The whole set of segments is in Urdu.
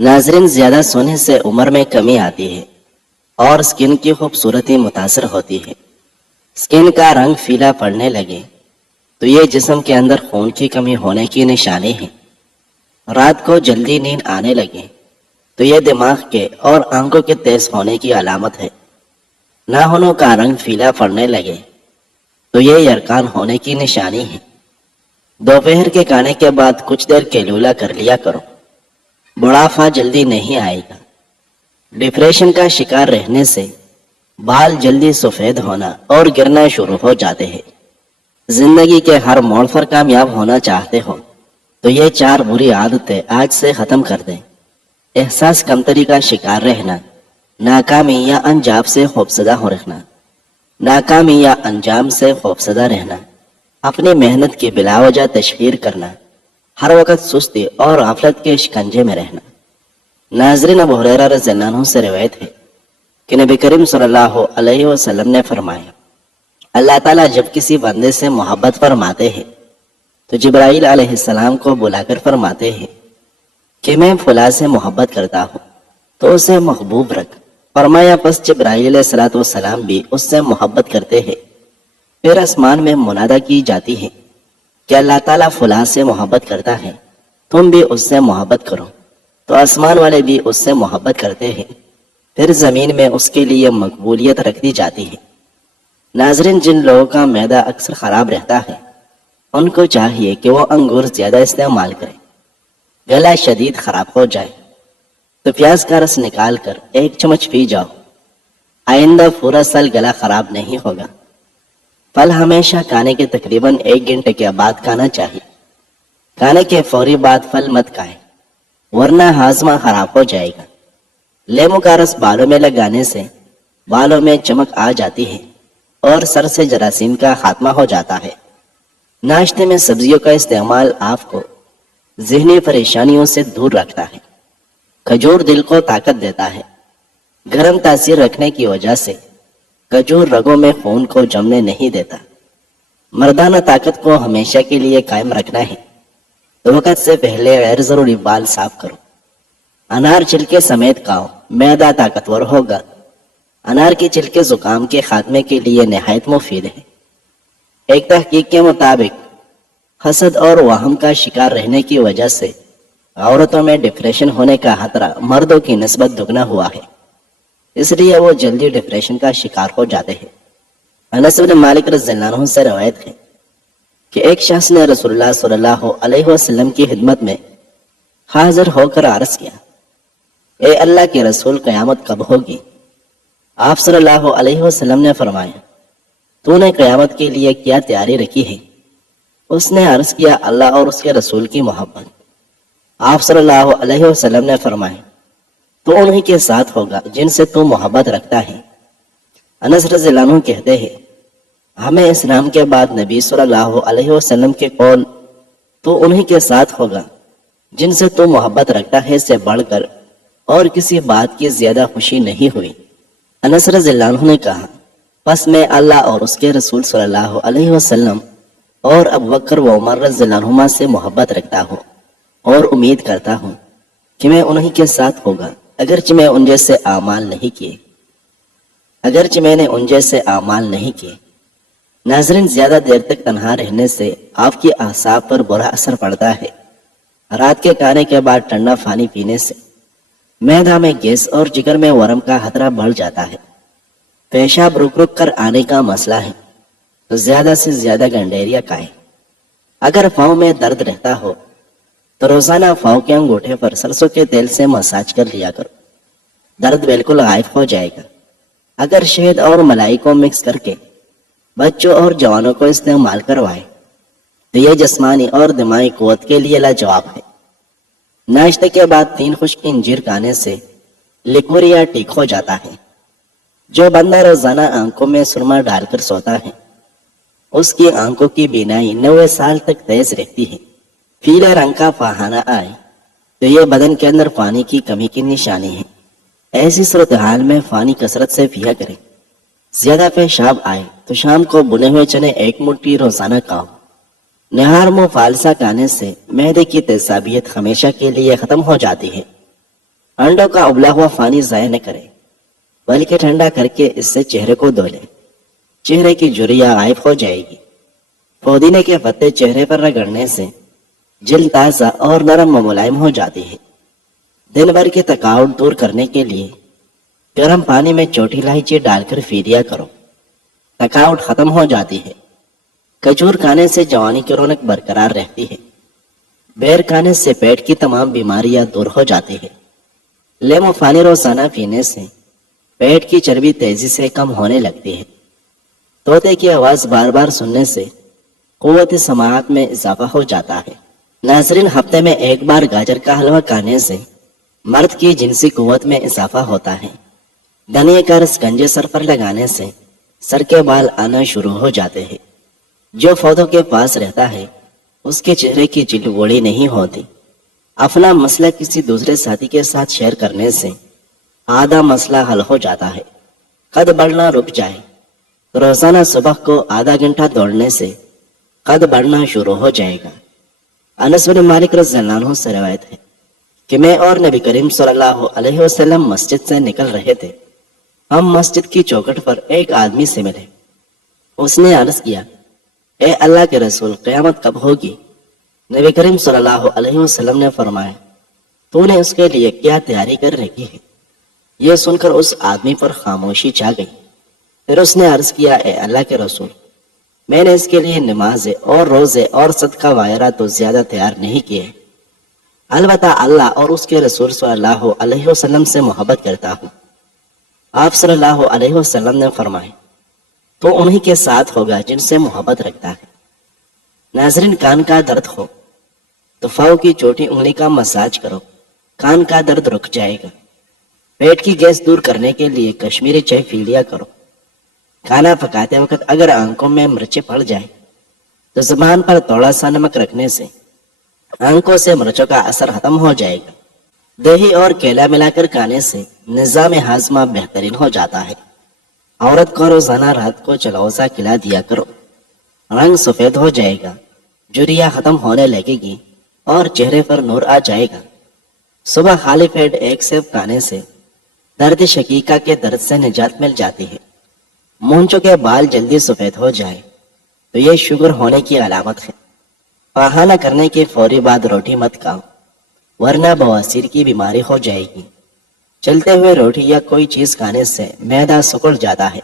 ناظرین، زیادہ سونے سے عمر میں کمی آتی ہے اور سکن کی خوبصورتی متاثر ہوتی ہے۔ سکن کا رنگ پیلا پڑنے لگے تو یہ جسم کے اندر خون کی کمی ہونے کی نشانی ہے۔ رات کو جلدی نیند آنے لگے تو یہ دماغ کے اور آنکھوں کے تیز ہونے کی علامت ہے۔ ناخنوں کا رنگ پیلا پڑنے لگے تو یہ یرقان ہونے کی نشانی ہے۔ دوپہر کے کھانے کے بعد کچھ دیر کیلولا کر لیا کرو، بڑھاپا جلدی نہیں آئے گا۔ ڈپریشن کا شکار رہنے سے بال جلدی سفید ہونا اور گرنا شروع ہو جاتے ہیں۔ زندگی کے ہر موڑ پر کامیاب ہونا چاہتے ہو تو یہ 4 بری عادتیں آج سے ختم کر دیں۔ احساس کمتری کا شکار رہنا، ناکامی یا انجام سے خوفزدہ ہو رہنا، ناکامی یا انجام سے خوفزدہ رہنا، اپنی محنت کی بلا وجہ تشہیر کرنا، ہر وقت سستی اور غفلت کے شکنجے میں رہنا۔ ناظرین، ابو ہریرہ رضی اللہ عنہ سے روایت ہے کہ نبی کریم صلی اللہ علیہ وسلم نے فرمایا، اللہ تعالیٰ جب کسی بندے سے محبت فرماتے ہیں تو جبرائیل علیہ السلام کو بلا کر فرماتے ہیں کہ میں فلاں سے محبت کرتا ہوں تو اسے محبوب رکھ۔ فرمایا پس جبرائیل علیہ السلام بھی اس سے محبت کرتے ہیں۔ پھر آسمان میں منادہ کی جاتی ہے کہ اللہ تعالیٰ فلاں سے محبت کرتا ہے، تم بھی اس سے محبت کرو، تو آسمان والے بھی اس سے محبت کرتے ہیں۔ پھر زمین میں اس کے لیے مقبولیت رکھ دی جاتی ہے۔ ناظرین، جن لوگوں کا معدہ اکثر خراب رہتا ہے ان کو چاہیے کہ وہ انگور زیادہ استعمال کریں۔ گلا شدید خراب ہو جائے تو پیاز کا رس نکال کر 1 چمچ پی جاؤ، آئندہ پورا سال گلا خراب نہیں ہوگا۔ پھل ہمیشہ کھانے کے تقریباً 1 گھنٹے کے بعد کھانا چاہیے۔ کھانے کے فوری بعد پھل مت کھائیں ورنہ ہاضمہ خراب ہو جائے گا۔ لیمو کا رس بالوں میں لگانے سے بالوں میں چمک آ جاتی ہے اور سر سے جراثیم کا خاتمہ ہو جاتا ہے۔ ناشتے میں سبزیوں کا استعمال آپ کو ذہنی پریشانیوں سے دور رکھتا ہے۔ کھجور دل کو طاقت دیتا ہے۔ گرم تاثیر رکھنے کی وجہ سے کھجور رگوں میں خون کو جمنے نہیں دیتا۔ مردانہ طاقت کو ہمیشہ کے لیے قائم رکھنا ہے تو وقت سے پہلے غیر ضروری بال صاف کرو۔ انار چھلکے سمیت کھاؤ، معدہ طاقتور ہوگا۔ انار کی چھلکے زکام کے خاتمے کے لیے نہایت مفید ہے۔ ایک تحقیق کے مطابق حسد اور وہم کا شکار رہنے کی وجہ سے عورتوں میں ڈپریشن ہونے کا خطرہ مردوں کی نسبت دگنا ہوا ہے، اس لیے وہ جلدی ڈپریشن کا شکار ہو جاتے ہیں۔ انس بن مالک رضی اللہ عنہ سے روایت ہے کہ ایک شخص نے رسول اللہ صلی اللہ علیہ وسلم کی خدمت میں حاضر ہو کر عرض کیا، اے اللہ کے رسول، قیامت کب ہوگی؟ آپ صلی اللہ علیہ وسلم نے فرمایا، تو نے قیامت کے لیے کیا تیاری رکھی ہے؟ اس نے عرض کیا، اللہ اور اس کے رسول کی محبت۔ آپ صلی اللہ علیہ وسلم نے فرمایا، تو انہی کے ساتھ ہوگا جن سے تو محبت رکھتا ہے۔ انس رضی اللہ عنہ کہتے ہیں، ہمیں اسلام کے بعد نبی صلی اللہ علیہ وسلم کے قول تو انہی کے ساتھ ہوگا جن سے تو محبت رکھتا ہے سے بڑھ کر اور کسی بات کی زیادہ خوشی نہیں ہوئی۔ انس رضی اللہ عنہ نے کہا، پس میں اللہ اور اس کے رسول صلی اللہ علیہ وسلم اور ابو بکر و عمر رضی اللہ عنہما سے محبت رکھتا ہوں اور امید کرتا ہوں کہ میں انہی کے ساتھ ہوگا، اگرچہ میں ان جیسے اعمال نہیں کیے۔ ناظرین، زیادہ دیر تک تنہا رہنے سے آپ کی اعصاب پر برا اثر پڑتا ہے۔ رات کے کھانے کے بعد ٹھنڈا پانی پینے سے معدہ میں گیس اور جگر میں ورم کا خطرہ بڑھ جاتا ہے۔ پیشاب رک رک کر آنے کا مسئلہ ہے تو زیادہ سے زیادہ گنڈیریا کھائیں۔ اگر پاؤں میں درد رہتا ہو تو روزانہ پاؤں کے انگوٹھے پر سرسوں کے تیل سے مساج کر لیا کرو، درد بالکل غائب ہو جائے گا۔ اگر شہد اور ملائی کو مکس کر کے بچوں اور جوانوں کو استعمال کروائے تو یہ جسمانی اور دماغی قوت کے لیے لاجواب ہے۔ ناشتے کے بعد 3 خشک انجیر کھانے سے لیکوریا ٹھیک ہو جاتا ہے۔ جو بندہ روزانہ آنکھوں میں سرما ڈال کر سوتا ہے اس کی آنکھوں کی بینائی 90 سال تک تیز رہتی ہے۔ پیلے رنگ کا پہانا آئے تو یہ بدن کے اندر پانی کی کمی کی نشانی ہے۔ ایسی صورتحال میں پانی کثرت سے پیا کریں۔ زیادہ پیشاب آئے تو شام کو بنے ہوئے چنے 1 مٹھی روزانہ کھاؤ۔ نہار منہ فالسا کھانے سے معدے کی تیزابیت ہمیشہ کے لیے ختم ہو جاتی ہے۔ انڈوں کا ابلا ہوا پانی ضائع نہ کرے بلکہ ٹھنڈا کر کے اس سے چہرے کو دھو لے، چہرے کی جھریاں غائب ہو جائے گی۔ پودینے کے پتے چہرے پر رگڑنے سے جلد تازہ اور نرم و ملائم ہو جاتی ہے۔ دن بھر کی تھکاوٹ دور کرنے کے لیے گرم پانی میں چھوٹی الائچی ڈال کر پی لیا کرو، تھکاوٹ ختم ہو جاتی ہے۔ کھجور کھانے سے جوانی کی رونق برقرار رہتی ہے۔ بیر کھانے سے پیٹ کی تمام بیماریاں دور ہو جاتی ہے۔ لیمو پانی روزانہ پینے سے پیٹ کی چربی تیزی سے کم ہونے لگتی ہے۔ طوطے کی آواز بار بار سننے سے قوت سماعت میں اضافہ ہو جاتا ہے۔ ناظرین، ہفتے میں ایک بار گاجر کا حلوہ کھانے سے مرد کی جنسی قوت میں اضافہ ہوتا ہے۔ دھنیا کا رس گنجے سر پر لگانے سے سر کے بال آنا شروع ہو جاتے ہیں۔ جو پودوں کے پاس رہتا ہے اس کے چہرے کی جلد بوڑھی نہیں ہوتی۔ اپنا مسئلہ کسی دوسرے ساتھی کے ساتھ شیئر کرنے سے آدھا مسئلہ حل ہو جاتا ہے۔ قد بڑھنا رک جائے، روزانہ صبح کو آدھا گھنٹہ دوڑنے سے قد بڑھنا شروع ہو جائے گا۔ انس بن مالک رضی اللہ عنہ سے روایت ہے کہ میں اور نبی کریم صلی اللہ علیہ وسلم مسجد سے نکل رہے تھے۔ ہم مسجد کی چوکھٹ پر ایک آدمی سے ملے۔ اس نے عرض کیا، اے اللہ کے رسول، قیامت کب ہوگی؟ نبی کریم صلی اللہ علیہ وسلم نے فرمایا، تو نے اس کے لیے کیا تیاری کر رکھی ہے؟ یہ سن کر اس آدمی پر خاموشی چھا گئی۔ پھر اس نے عرض کیا، اے اللہ کے رسول، میں نے اس کے لیے نمازیں اور روزے اور صدقہ وغیرہ تو زیادہ تیار نہیں کیے، البتہ اللہ اور اس کے رسول صلی اللہ علیہ وسلم سے محبت کرتا ہوں۔ آپ صلی اللہ علیہ وسلم نے فرمایا، تو انہی کے ساتھ ہوگا جن سے محبت رکھتا ہے۔ ناظرین، کان کا درد ہو تو فاؤ کی چھوٹی انگلی کا مساج کرو، کان کا درد رک جائے گا۔ پیٹ کی گیس دور کرنے کے لیے کشمیری چائے پی لیا کرو۔ کھانا پکاتے وقت اگر آنکھوں میں مرچیں پڑ جائیں تو زبان پر تھوڑا سا نمک رکھنے سے آنکھوں سے مرچوں کا اثر ختم ہو جائے گا۔ دہی اور کیلا ملا کر کھانے سے نظام ہاضمہ بہترین ہو جاتا ہے۔ عورت کو روزانہ رات کو چلوزہ کھلا دیا کرو، رنگ سفید ہو جائے گا، جھریاں ختم ہونے لگے گی اور چہرے پر نور آ جائے گا۔ صبح خالی پیٹ ایک سیب کھانے سے درد شقیقہ کے درد سے نجات مل جاتی ہے۔ مونچھوں کے بال جلدی سفید ہو جائے تو یہ شوگر ہونے کی علامت ہے۔ پخانہ کرنے کے فوری بعد روٹی مت کھاؤ، ورنہ بواسیر کی بیماری ہو جائے گی۔ چلتے ہوئے روٹی یا کوئی چیز کھانے سے معدہ سکڑ جاتا ہے۔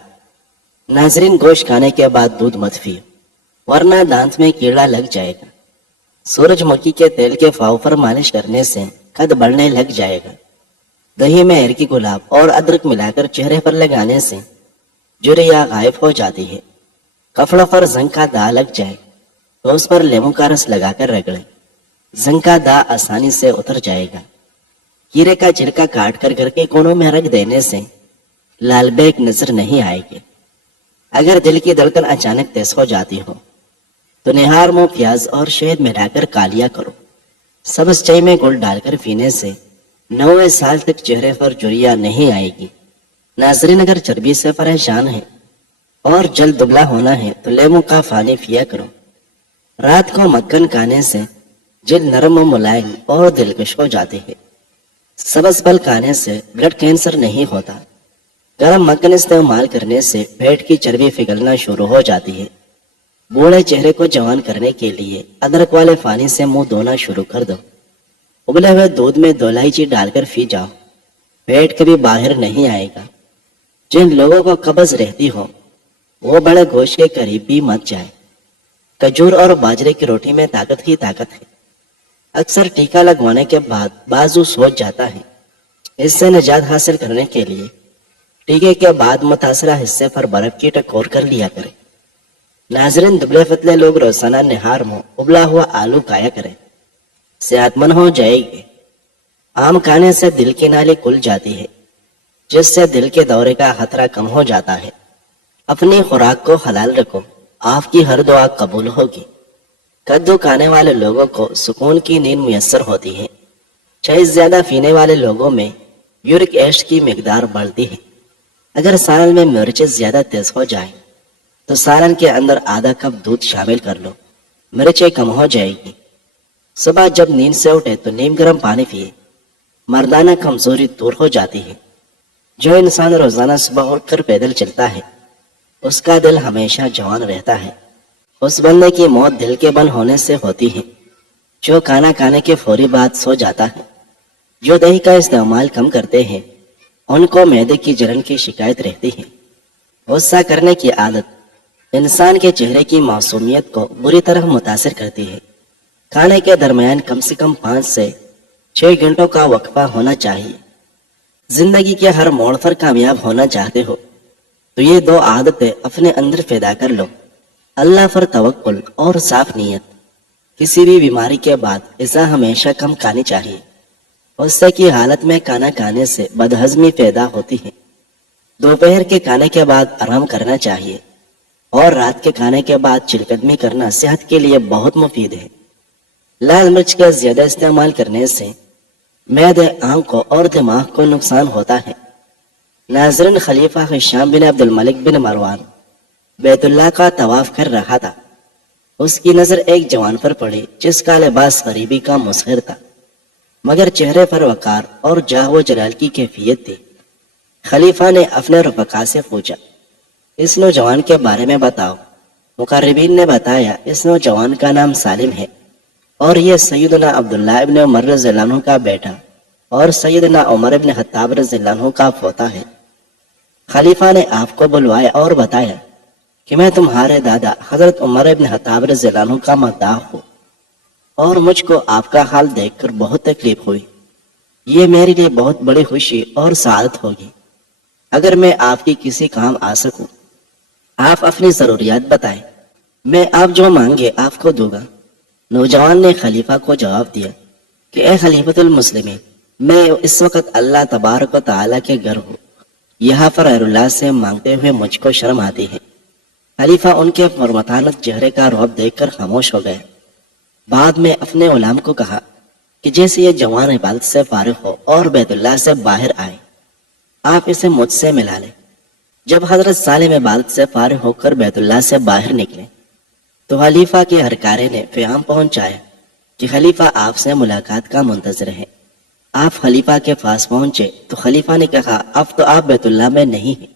ناظرین، گوشت کھانے کے بعد دودھ مت پیو، ورنہ دانت میں کیڑا لگ جائے گا۔ سورج مکھی کے تیل کے پاؤں پر مالش کرنے سے قد بڑھنے لگ جائے گا۔ دہی میں ہر کی گلاب اور ادرک ملا کر چہرے پر لگانے سے جھریاں غائب ہو جاتی ہے۔ کپڑوں پر زنگ کا داغ لگ جائے تو اس پر لیمو کا رس لگا کر رگڑیں، زنگ کا داغ آسانی سے اتر جائے گا۔ کیڑے کا چھلکا کاٹ کر گھر کے کونوں میں رکھ دینے سے لال بیگ نظر نہیں آئے گی۔ اگر دل کی دھڑکن اچانک تیز ہو جاتی ہو تو نہار منہ پیاز اور شہد ملا کر کھا لیا کرو۔ سبز چائے میں گل ڈال کر پینے سے 90 سال تک چہرے پر جھریاں نہیں آئے گی۔ ناظرین، اگر چربی سے پریشان ہے اور جلد دبلا ہونا ہے تو لیمو کا پانی پیا کرو۔ رات کو مکھن کھانے سے جلد نرم و ملائم اور دلکش ہو جاتی ہے۔ سبز پھل کھانے سے بلڈ کینسر نہیں ہوتا۔ گرم مکھن استعمال کرنے سے پیٹ کی چربی پگھلنا شروع ہو جاتی ہے۔ بوڑھے چہرے کو جوان کرنے کے لیے ادرک والے پانی سے منہ دھونا شروع کر دو۔ ابلے ہوئے دودھ میں 2 الائچی ڈال کر پی جاؤ، پیٹ کبھی باہر نہیں آئے گا۔ جن لوگوں کو قبض رہتی ہو وہ بڑے گوشت کے قریب بھی مت جائے۔ کھجور اور باجرے کی روٹی میں طاقت ہی طاقت ہے۔ اکثر ٹیکا لگوانے کے بعد بازو سوج جاتا ہے۔ اس سے نجات حاصل کرنے کے لیے ٹیکے کے بعد متاثرہ حصے پر برف کی ٹکور کر لیا کریں۔ ناظرین، دبلے پتلے لوگ روزانہ نہار منہ ابلا ہوا آلو کھایا کریں، صحت مند ہو جائے گی۔ آم کھانے سے دل کی نالی کھل جاتی ہے، جس سے دل کے دورے کا خطرہ کم ہو جاتا ہے۔ اپنی خوراک کو حلال رکھو، آپ کی ہر دعا قبول ہوگی۔ کدو کھانے والے لوگوں کو سکون کی نیند میسر ہوتی ہے۔ چائے زیادہ پینے والے لوگوں میں یورک ایسڈ کی مقدار بڑھتی ہے۔ اگر سالن میں مرچیں زیادہ تیز ہو جائیں تو سالن کے اندر آدھا کپ دودھ شامل کر لو، مرچیں کم ہو جائے گی۔ صبح جب نیند سے اٹھے تو نیم گرم پانی پیے، مردانہ کمزوری دور ہو جاتی ہے۔ جو انسان روزانہ صبح اٹھ کر پیدل چلتا ہے اس کا دل ہمیشہ جوان رہتا ہے۔ اس بندے کی موت دل کے بند ہونے سے ہوتی ہے جو کھانا کھانے کے فوری بعد سو جاتا ہے۔ جو دہی کا استعمال کم کرتے ہیں ان کو معدے کی جلن کی شکایت رہتی ہے۔ غصہ کرنے کی عادت انسان کے چہرے کی معصومیت کو بری طرح متاثر کرتی ہے۔ کھانے کے درمیان کم سے کم 5 سے 6 گھنٹوں کا وقفہ ہونا چاہیے۔ زندگی کے ہر موڑ پر کامیاب ہونا چاہتے ہو تو یہ 2 عادتیں اپنے اندر پیدا کر لو: اللہ پر توکل اور صاف نیت۔ کسی بھی بیماری کے بعد غذا ہمیشہ کم کھانی چاہیے۔ غصے کی حالت میں کھانا کھانے سے بدہضمی پیدا ہوتی ہے۔ دوپہر کے کھانے کے بعد آرام کرنا چاہیے اور رات کے کھانے کے بعد چہل قدمی کرنا صحت کے لیے بہت مفید ہے۔ لال مرچ کا زیادہ استعمال کرنے سے معدے، آنکھوں اور دماغ کو نقصان ہوتا ہے۔ ناظرین، خلیفہ ہشام بن عبد الملک بن مروان بیت اللہ کا طواف کر رہا تھا۔ اس کی نظر ایک جوان پر پڑی جس کا لباس غریبی کا مظہر تھا مگر چہرے پر وقار اور جاہ و جلال کی کیفیت تھی۔ خلیفہ نے اپنے رفقا سے پوچھا، اس نوجوان کے بارے میں بتاؤ۔ مقربین نے بتایا، اس نوجوان کا نام سالم ہے اور یہ سیدنا عبداللہ ابن عمر رضی اللہ عنہ کا بیٹا اور سیدنا عمر ابن خطاب رضی اللہ عنہ کا پوتا ہے۔ خلیفہ نے آپ کو بلوایا اور بتایا کہ میں تمہارے دادا حضرت عمر ابن خطاب رضی اللہ عنہ کا مداح ہوں اور مجھ کو آپ کا حال دیکھ کر بہت تکلیف ہوئی۔ یہ میرے لیے بہت بڑی خوشی اور سعادت ہوگی اگر میں آپ کی کسی کام آ سکوں۔ آپ اپنی ضروریات بتائیں، میں آپ جو مانگے آپ کو دوں گا۔ نوجوان نے خلیفہ کو جواب دیا کہ اے خلیفۃ المسلمین، میں اس وقت اللہ تبارک و تعالیٰ کے گھر ہوں، یہاں پر غیر اللہ سے مانگتے ہوئے مجھ کو شرم آتی ہے۔ خلیفہ ان کے پرمتانت چہرے کا رعب دیکھ کر خاموش ہو گئے۔ بعد میں اپنے غلام کو کہا کہ جیسے یہ جوان عبادت سے فارغ ہو اور بیت اللہ سے باہر آئے آپ اسے مجھ سے ملا لیں۔ جب حضرت سالم عبادت سے فارغ ہو کر بیت اللہ سے باہر نکلے تو خلیفہ کے ہرکارے نے پیغام پہنچایا کہ خلیفہ آپ سے ملاقات کا منتظر ہے۔ آپ خلیفہ کے پاس پہنچے تو خلیفہ نے کہا، اب تو آپ بیت اللہ میں نہیں ہیں،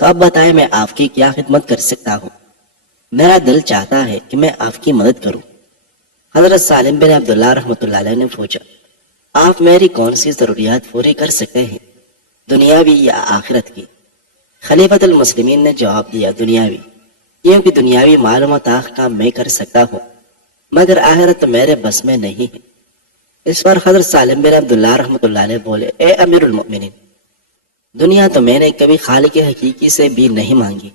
تو اب بتائیں میں آپ کی کیا خدمت کر سکتا ہوں؟ میرا دل چاہتا ہے کہ میں آپ کی مدد کروں۔ حضرت سالم بن عبداللہ رحمۃ اللہ علیہ نے پوچھا، آپ میری کون سی ضروریات پوری کر سکتے ہیں، دنیاوی یا آخرت کی؟ خلیفۃ المسلمین نے جواب دیا، دنیاوی، کیونکہ دنیاوی مال و متاع کا میں کر سکتا ہوں مگر آخرت میرے بس میں نہیں ہے۔ اس پر حضرت سالم بن عبداللہ رحمۃ اللہ علیہ بولے، اے امیر المؤمنین، دنیا تو میں نے کبھی خالق حقیقی سے بھی نہیں مانگی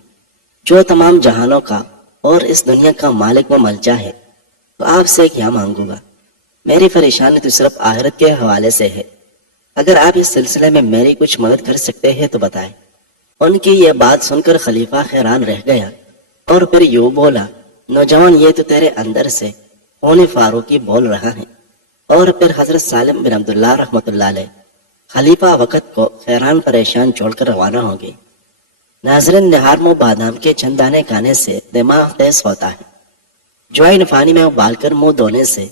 جو تمام جہانوں کا اور اس دنیا کا مالک و ملجا ہے، تو آپ سے کیا مانگوں گا؟ میری پریشانی تو صرف آخرت کے حوالے سے ہے۔ اگر آپ اس سلسلے میں میری کچھ مدد کر سکتے ہیں تو بتائیں۔ ان کی یہ بات سن کر خلیفہ حیران رہ گیا اور پھر یوں بولا، نوجوان، یہ تو تیرے اندر سے خون فاروقی بول رہا ہے۔ اور پھر حضرت سالم بن عبداللہ رحمۃ اللہ علیہ خلیفہ وقت کو حیران پریشان چھوڑ کر روانہ ہو گئے۔ ناظرین، نہار و بادام کے چند دانے کھانے سے دماغ تیز ہوتا ہے۔ جوائن پانی میں ابال کر منہ دھونے سے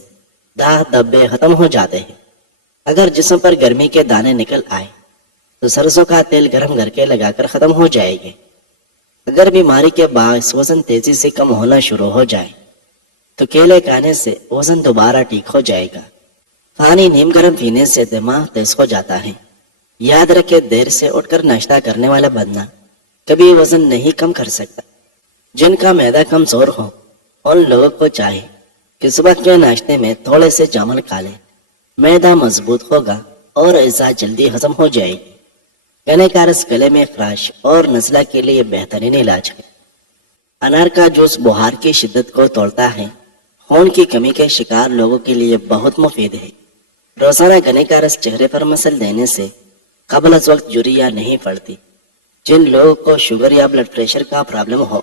داغ دبے ختم ہو جاتے ہیں۔ اگر جسم پر گرمی کے دانے نکل آئے تو سرسوں کا تیل گرم کر کے لگا کر ختم ہو جائے گی۔ اگر بیماری کے باعث وزن تیزی سے کم ہونا شروع ہو جائے تو کیلے کھانے سے وزن دوبارہ ٹھیک ہو جائے گا۔ پانی نیم گرم پینے سے دماغ تیز ہو جاتا ہے۔ یاد رکھے، دیر سے اٹھ کر ناشتہ کرنے والا بندہ کبھی وزن نہیں کم کر سکتا۔ جن کا معدہ کمزور ہو ان لوگوں کو چاہے کہ صبح کے ناشتے میں تھوڑے سے جامن کھا لیں، معدہ مضبوط ہوگا اور غذا جلدی ہضم ہو جائے گی۔ گنے کا رس گلے میں خراش اور نزلہ کے لیے بہترین علاج ہے۔ انار کا جوس بخار کی شدت کو توڑتا ہے، خون کی کمی کے شکار لوگوں کے لیے بہت مفید ہے۔ روزانہ گنے کا رس چہرے پر مسل دینے سے قبل از وقت جھریاں نہیں پڑتی۔ جن لوگوں کو شوگر یا بلڈ پریشر کا پرابلم ہو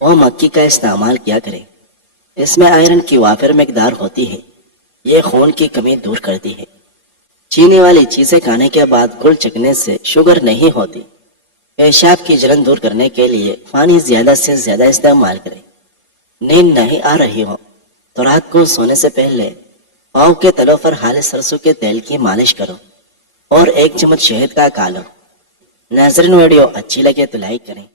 وہ مکی کا استعمال کیا کریں، اس میں آئرن کی وافر مقدار ہوتی ہے، یہ خون کی کمی دور کرتی ہے۔ چینی والی چیزیں کھانے کے بعد گل چکنے سے شوگر نہیں ہوتی۔ پیشاب کی جلن دور کرنے کے لیے پانی زیادہ سے زیادہ استعمال کریں۔ نیند نہیں آ رہی ہو تو رات کو سونے سے پہلے پاؤں کے تلوں پر خالص سرسوں کے تیل کی مالش کرو، اور 1 چمچ شہد کا کالو۔ ناظرین ویڈیو اچھی لگے تو لائک کریں۔